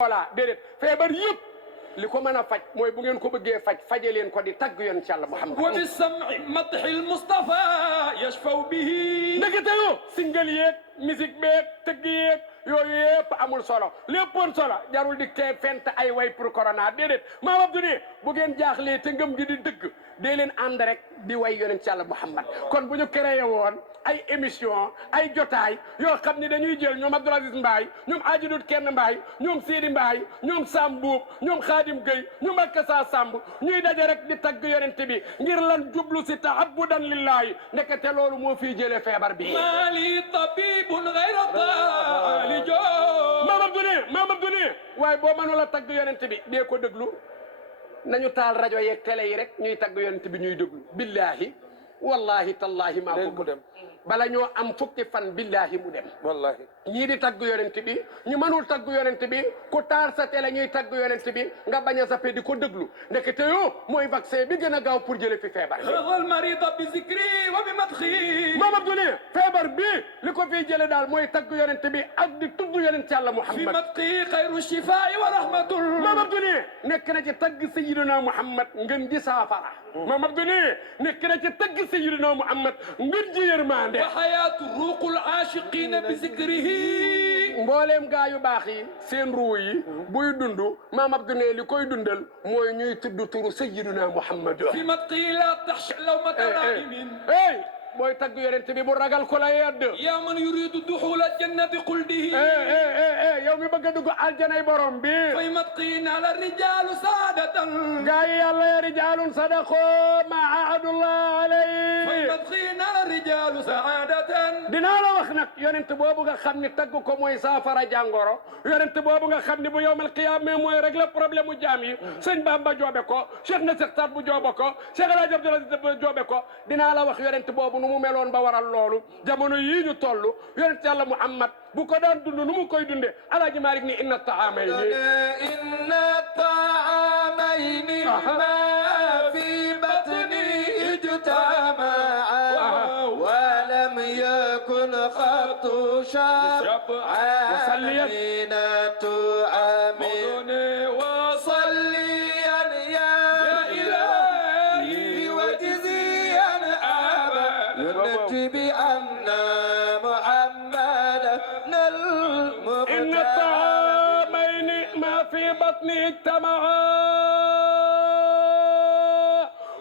voilà déedéet feebar yëpp li ko mën a faj mooy bu ngeen ko bëggee faj faje leen ko di tagg yoon ci Yàlla Muhammad wa bi sam'i madhil Mustafa yashfaw bihi ndekete yoo single yeeg musique beeg tëgg yeeg yooyu yëpp amul solo léppoon solo jarul di kee fent ay way pour corona déedéet maa wab du ne bu ngeen jaaxlee te ngëm gi di dëgg dee leen ànd rek di way yonent ci Yàlla Muhammad kon bu ñu créé woon ay émission ay jotaay yoo xam ne dañuy jël ñoom Abdoul Aziz Mbaye ñoom Adjidut Kenn Mbaye ñoom Sidi Mbaye ñoom Sam Boub ñoom Khadim Gueye ñoom Akassa Samb ñuy daje rek di tagg yonent bi ngir lan jublu si ta'abbudan lillahi ndekete loolu moo fiy jëlee feebar bi mali tabibun ghayra taalijo maam Abdou ne waaye boo mënula tagg yonent bi dee ko déglu nañu taal rajo yeeg télé yi rek ñuy tagg yonent bi ñuy déglu billahi wallahi tallahi maa ko dem bala ñoo am fukki fan billahi mu dem wallahi ñii di tagg yonent bi ñu mënul tagg yonent bi ku taar sa télé ñuy tagg yonent bi nga bañ a zappé di ko déglu ndekete yoo mooy vaccin bi gën a gaaw pour jële fi feebar al marida bi zikri wa bi madhi maam Abdou ne feebar bi li ko fiy jële daal mooy tagg yonent bi ak di tudd yonent Yàlla Muhammad fi madhi xayru shifaa wa rahmatul maam Abdou ne nekk na ci tagg sayyidina Muhammad ngën ji saafara maam Abdou ne nekk na ci tagg sayyidina Muhammad ngën ji yërmande wa hayaatu ruuqul aashiqiina bi zikrihi mbooleem gaa yu baax yi seen ruu yi buy dund maam Abdou ne li koy dundal mooy ñuy tudd turu sayyidina Muhammad fi madhi la taxsha lawmata laa'imin booy tagg yonent bi bu ragal ko la yedd yaa man yuridu duxula jannati quldihi yow mi bëgg a dugg aljanay borom bi fay matqiina la rijaalu saadatan gaa yi yàlla ya rijaalun sadaqo ma ahadullah alay fay matqiina la rijaalu saadatan dinaa la wax nag yonent boobu nga xam ni tagg ko mooy saafara jàngoro yonent boobu nga xam ni bu yowmal qiyaama mooy régler problème mu jaam yi sëñ Bamba joobe ko Cheikh na Cheikh Saad bu joobe ko Cheikh El Hadj Abdoul Aziz joobe ko dinaa la wax yonent boobu nu mu meloon ba waral loolu jamono yii ñu toll yonent Yàlla Muhammad bu ko daan dund nu mu koy dunde Alaaji Maalik ni inna ta'aamayni ma fi batni ijtama'a wa lam yakun khattu shab'an tu'amin wa salliyan ya ilahi wa jiziyan بأن محمدا المختار إن الطعامين ما في بطني اجتمعا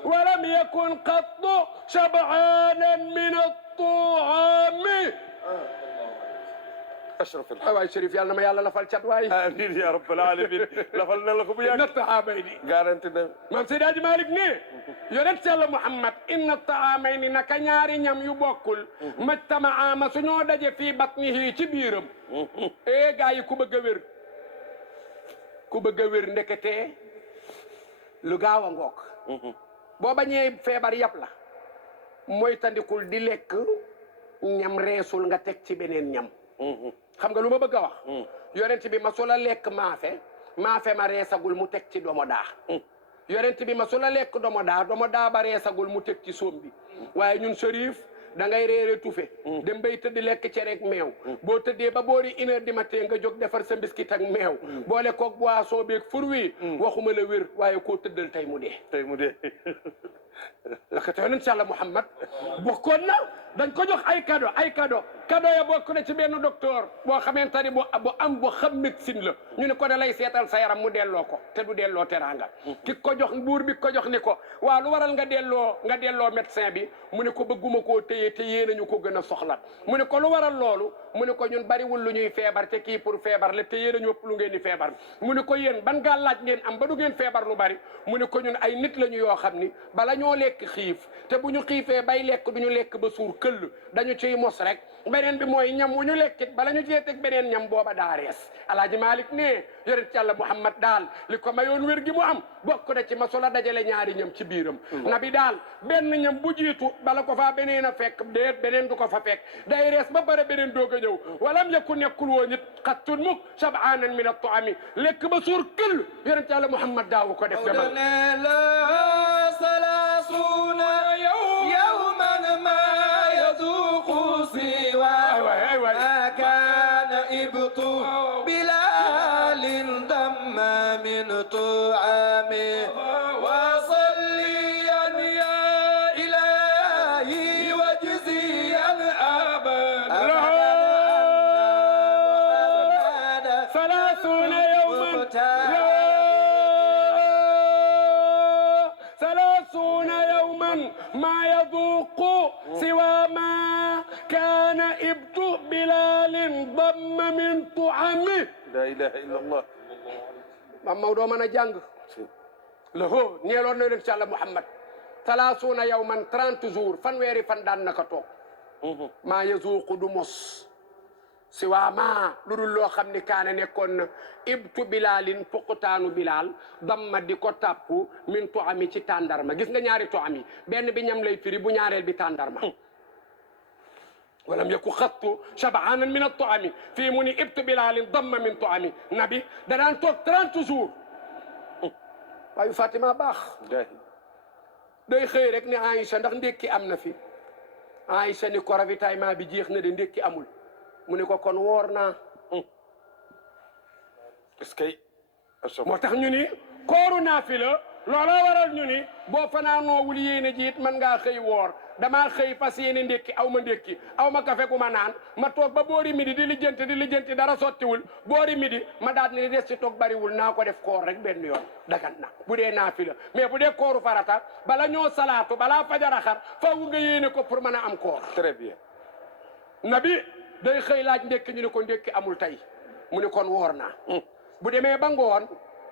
ولم يكن قط شبعانا من الطعام أشرف الحق واي شريف يالنا ما يالا لفال شات واي آمين يا رب العالمين لفلنا لكم يا إن الطعامين garanti مام سيدي حاج مالك ne yonent Yàlla Muhammad inna ta'amayni naka ñaari ñam yu bokkul majtamaa ma suñoo daje fii batnihi ci biiram gaa yi ku bëgg a wér ndekete lu gaaw a ngoog boo bañee feebar yàpp la mooy tandikul di lekk ñam reesul nga teg ci beneen ñam xam nga lu ma bëgg a wax yonent bi ma su la lekk maafe ma reesagul mu teg ci domodaa yonent bi ma su la lekk domodaa ba reesagul mu teg ci soom bi waaye ñun Cherif da ngay réere tufe dem bay tëdd lekk cereeg meew boo tëddee ba boori 1 heure du matin nga jóg defar sa mbiskit ak meew boole koog boisson beeg fruit waxuma la wér waaye koo tëddal tey mu dee lakate yonent Yàlla Muhammad bokkoon na dañ ko jox ay cadeau ya bokk na ci benn docteur boo xamante ni bu xam médecine la ñu ne ko da lay seetal sa yaram mu delloo ko te du delloo teraanga ki ko jox buur bi ko jox ni ko waaw lu waral nga delloo médecin bi mu ne ko bëgguma koo téye te yéen nañu ko gën a soxla mu ne ko lu waral loolu mu ne ko ñun bariwul lu ñuy feebar te kii pour feebar la te yéen nañu ëpp lu ngeen di feebar mu ne ko yéen ban gàllaaj ngeen am ba du ngeen feebar lu bari mu ne ko ñun ay nit lañu yoo xam ni bala ñoo lekk xiif te bu ñu xiifee bay lekk duñu lekk ba suur këll dañu ciy mos rek beneen bi mooy ñam wu ñu lekkit bala ñu cee teg beneen ñam booba daa rees Alaaji Maalik ne yonent Yàlla Muhammad daal li ko mayoon wér gi mu am bokk na ci ma sula dajale ñaari ñam ci biiram nabi daal benn ñam bu jiitu bala ko faa beneen a fekk déet beneen du ko fa fekk day rees ba pare beneen doog a ñëw walam yakku nekkul woon it xattun mukk shab'aanan min at-ta'ami lekk ba suur këll yonent Yàlla Muhammad daawu ko def demal يوما ما يذوق سوى ما كان إبط بلال من طعامه وصليا يا إلهي وجزيا أبدا 30 يوما 30 يوما ما يذوق سوى ما كان ابت بلال ضم من طعمه. لا إله إلا الله. Mam Maodo mën a jàng lahu ñeeloon na leen ci Yàlla Muhammad 30 yawman 30 jours fanweeri fan daan naka toog maa yazuuqu du mos si waa maa lu dul loo xam ni kaane nekkoon na ibtu bilaalin puqutaanu bilaal damma di ko tàpp min tuami ci tàndarma gis nga ñaari tuami benn bi ñam lay firi bu ñaareel bi tàndarma walam yaku xattu shabaanan min at-tuami fii mu ni ibtu bilaalin damma min tuami nabi da daan toog 30 jours waayu Fatima baax day xëy rek ni Aïcha ndax ndékki am na fi Aïcha ni ko ravitaillement bi jeex na de ndékki amul mu ne ko kon woor naa est-ce que moo tax ñu ni kooru naafila looloo waral ñu ni boo fanaanoowul yéene ji it mën ngaa xëy woor damaa xëy fas yéene ndékki aw ma ndékki aw ma kafe gu ma naan ma toog ba boori midi di lijjanti dara sottiwul boori midi ma daal ni des ci toog bariwul naa ko def koor rek benn yoon dagan na bu dee naafila mais bu dee kooru farata bala ñoo salaatu balaa fajara xar faaw nga yéene ko pour mën a am koor. très bien. nabi day xëy laaj ndékki ñu ne ko ndékki amul tey mu ne kon woor naa bu demee ba ngoon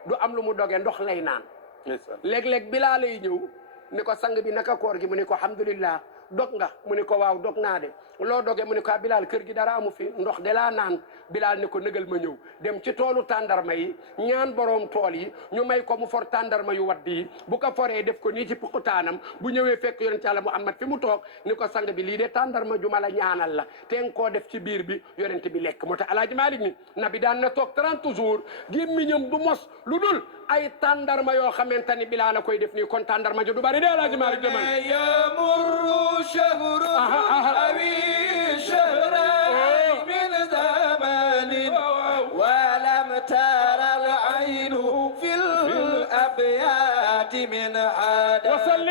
du am lu mu doge ndox lay naan léeg-léeg bilaa lay ñëw ni ko sang bi naka koor gi mu ne ko alhamdulillah dog nga mu ne ko waaw dog naa de loo doge mu ne ko bilaal kër gi dara amu fi ndox de laa naan bilaal ni ko nëgal ma ñëw dem ci toolu tàndarma yi ñaan boroom tool yi ñu may ko mu for tàndarma yu wadd yi bu ko foree def ko nii ci puqutaanam bu ñëwee fekk yonent Yàlla Muhammad fi mu toog ni ko sang bi lii de tàndarma ju ma la ñaanal la teen koo def ci biir bi yonent bi lekk moo tax Alaaji Maalik ni nabi daan na toog 30 jours gémmiñam du mos lu dul ay tàndarma yoo xamante ni bilaal la koy def nii kon tàndarma ju du bari de Alaaji Maalik demal يمر شهر أو شهرين من زمان ولم تر العين في الأبيات من عادة